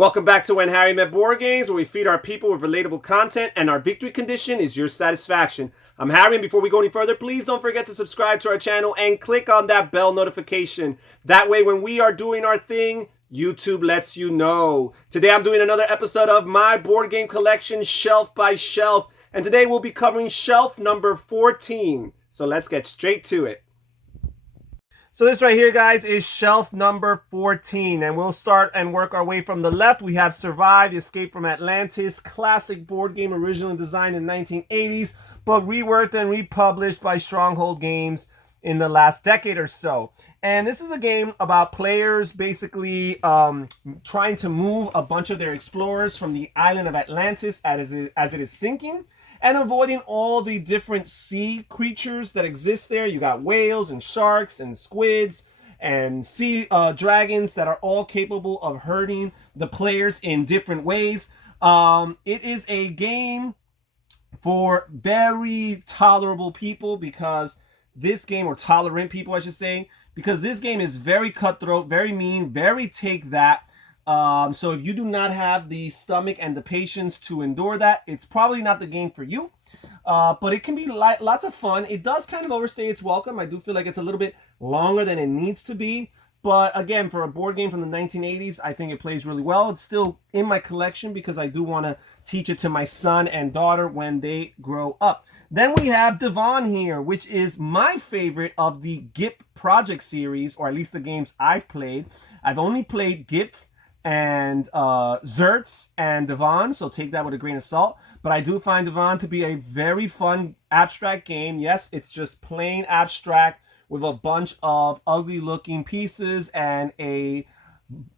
Welcome back to When Harry Met Board Games, where we feed our people with relatable content, and our victory condition is your satisfaction. I'm Harry, and before we go any further, please don't forget to subscribe to our channel and click on that bell notification. That way, when we are doing our thing, YouTube lets you know. Today, I'm doing another episode of my board game collection, Shelf by Shelf, and today we'll be covering shelf number 14. So let's get straight to it. So this right here, guys, is shelf number 14, and we'll start and work our way from the left. We have Survive, Escape from Atlantis, classic board game originally designed in the 1980s, but reworked and republished by Stronghold Games in the last decade or so. And this is a game about players basically trying to move a bunch of their explorers from the island of Atlantis as it is sinking, and avoiding all the different sea creatures that exist there. You got whales and sharks and squids and sea dragons that are all capable of hurting the players in different ways. It is a game for very tolerable people, because this game, or tolerant people I should say, because this game is very cutthroat, very mean, very take that. So if you do not have the stomach and the patience to endure that, it's probably not the game for you. But it can be lots of fun. It does kind of overstay its welcome. I do feel like it's a little bit longer than it needs to be. But again, for a board game from the 1980s, I think it plays really well. It's still in my collection because I do want to teach it to my son and daughter when they grow up. Then we have Devon here, which is my favorite of the GIP project series, or at least the games I've played. I've only played GIP and Zerts and Devon, so take that with a grain of salt. But I do find Devon to be a very fun abstract game. Yes, it's just plain abstract with a bunch of ugly looking pieces and a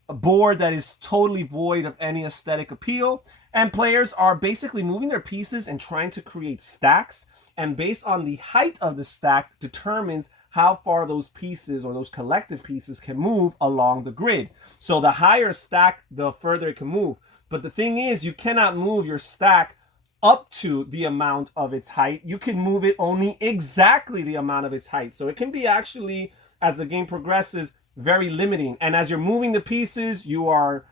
board that is totally void of any aesthetic appeal. And players are basically moving their pieces and trying to create stacks, and based on the height of the stack determines how far those pieces, or those collective pieces, can move along the grid. So the higher stack, the further it can move. But the thing is, you cannot move your stack up to the amount of its height. You can move it only exactly the amount of its height. So it can be actually, as the game progresses, very limiting. And as you're moving the pieces, you are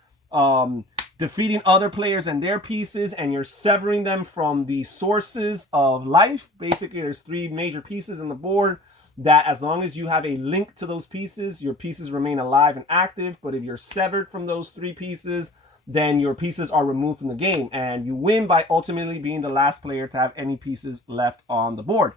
defeating other players and their pieces, and you're severing them from the sources of life. Basically, there's 3 major pieces on the board that, as long as you have a link to those pieces, your pieces remain alive and active. But if you're severed from those 3 pieces, then your pieces are removed from the game, and you win by ultimately being the last player to have any pieces left on the board.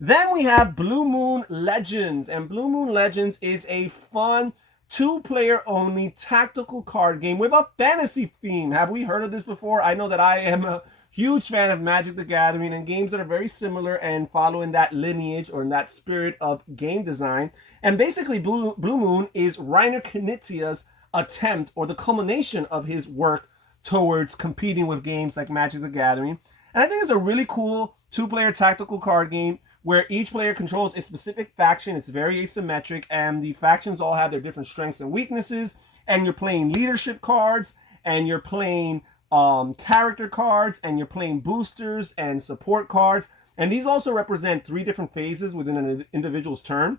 Then we have Blue Moon Legends, and Blue Moon Legends is a fun 2-player only tactical card game with a fantasy theme. Have we heard of this before? I know that I am a huge fan of Magic the Gathering and games that are very similar and follow in that lineage, or in that spirit of game design. And basically, Blue Moon is Reiner Knizia's attempt, or the culmination of his work towards competing with games like Magic the Gathering. And I think it's a really cool 2-player tactical card game where each player controls a specific faction. It's very asymmetric, and the factions all have their different strengths and weaknesses. And you're playing leadership cards, and you're playing character cards, and you're playing boosters and support cards. And these also represent 3 different phases within an individual's turn.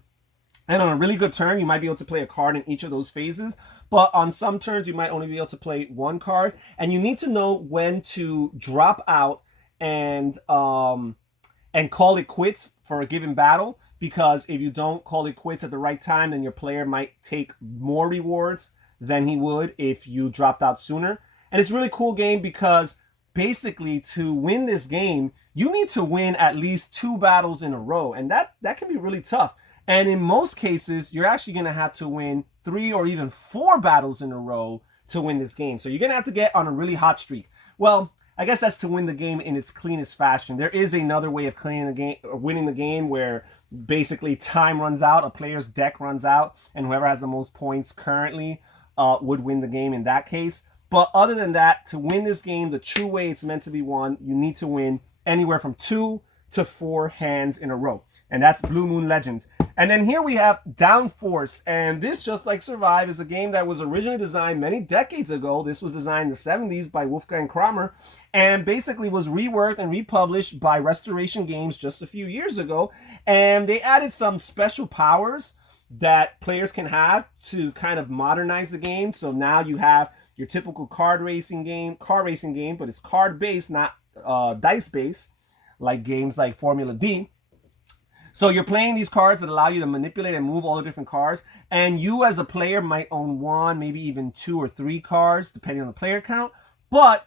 And on a really good turn, you might be able to play a card in each of those phases. But on some turns, you might only be able to play 1 card. And you need to know when to drop out and call it quits for a given battle. Because if you don't call it quits at the right time, then your player might take more rewards than he would if you dropped out sooner. And it's a really cool game because basically, to win this game, you need to win at least 2 battles in a row. And that can be really tough. And in most cases, you're actually going to have to win 3 or even 4 battles in a row to win this game. So you're going to have to get on a really hot streak. Well, I guess that's to win the game in its cleanest fashion. There is another way of cleaning the game, or winning the game, where basically time runs out, a player's deck runs out, and whoever has the most points currently would win the game in that case. But other than that, to win this game, the true way it's meant to be won, you need to win anywhere from 2 to 4 hands in a row. And that's Blue Moon Legends. And then here we have Downforce. And this, just like Survive, is a game that was originally designed many decades ago. This was designed in the 70s by Wolfgang Kramer, and basically was reworked and republished by Restoration Games just a few years ago. And they added some special powers that players can have to kind of modernize the game. So now you have your typical car racing game, but it's card based, not dice based, like games like Formula D. So you're playing these cards that allow you to manipulate and move all the different cars. And you as a player might own one, maybe even 2 or 3 cars, depending on the player count. But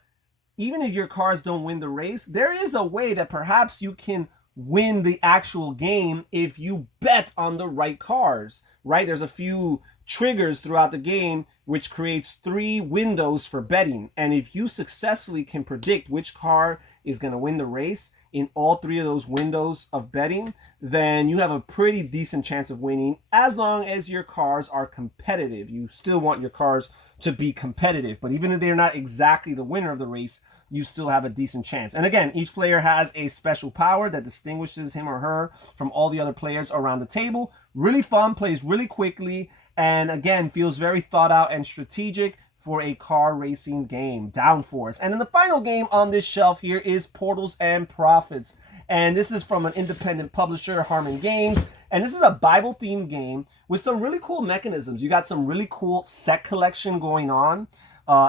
even if your cars don't win the race, there is a way that perhaps you can win the actual game if you bet on the right cars, right? There's a few triggers throughout the game which creates 3 windows for betting. And if you successfully can predict which car is going to win the race in all 3 of those windows of betting, then you have a pretty decent chance of winning, as long as your cars are competitive. You still want your cars to be competitive, but even if they're not exactly the winner of the race, you still have a decent chance. And again, each player has a special power that distinguishes him or her from all the other players around the table. Really fun, plays really quickly, and again, feels very thought out and strategic for a car racing game. Downforce. And then the final game on this shelf here is Portals and Profits. And this is from an independent publisher, Harmon Games. And this is a Bible-themed game with some really cool mechanisms. You got some really cool set collection going on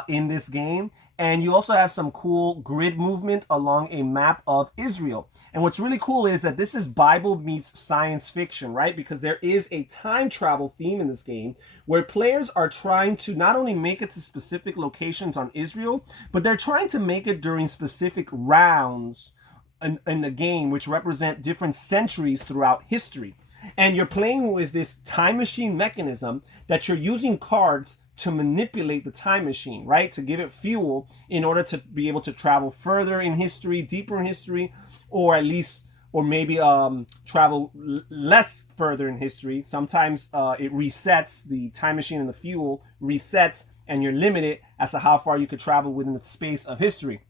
in this game. And you also have some cool grid movement along a map of Israel. And what's really cool is that this is Bible meets science fiction, right? Because there is a time travel theme in this game where players are trying to not only make it to specific locations on Israel, but they're trying to make it during specific rounds in the game, which represent different centuries throughout history. And you're playing with this time machine mechanism that you're using cards to manipulate the time machine, right? To give it fuel in order to be able to travel further in history, deeper in history, or at least, or maybe travel less further in history. Sometimes it resets, the time machine and the fuel resets, and you're limited as to how far you could travel within the space of history.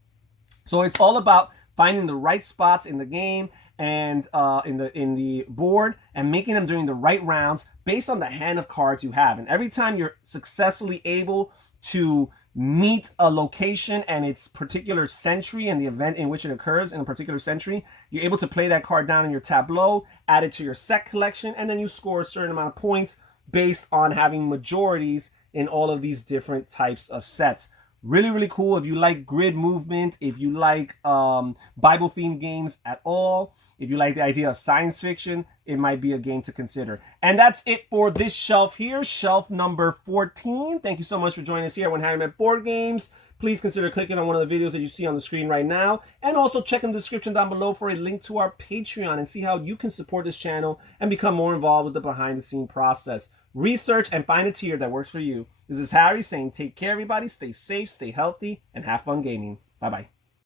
So it's all about finding the right spots in the game and in the board and making them during the right rounds based on the hand of cards you have. And every time you're successfully able to meet a location and its particular century and the event in which it occurs in a particular century, you're able to play that card down in your tableau, add it to your set collection, and then you score a certain amount of points based on having majorities in all of these different types of sets. Really, really cool. If you like grid movement, if you like Bible-themed games at all, if you like the idea of science fiction, it might be a game to consider. And that's it for this shelf here, shelf number 14. Thank you so much for joining us here when Harry Met Board Games. Please consider clicking on one of the videos that you see on the screen right now. And also check in the description down below for a link to our Patreon and see how you can support this channel and become more involved with the behind-the-scene process. Research and find a tier that works for you. This is Harry saying take care, everybody. Stay safe, stay healthy, and have fun gaming. Bye-bye.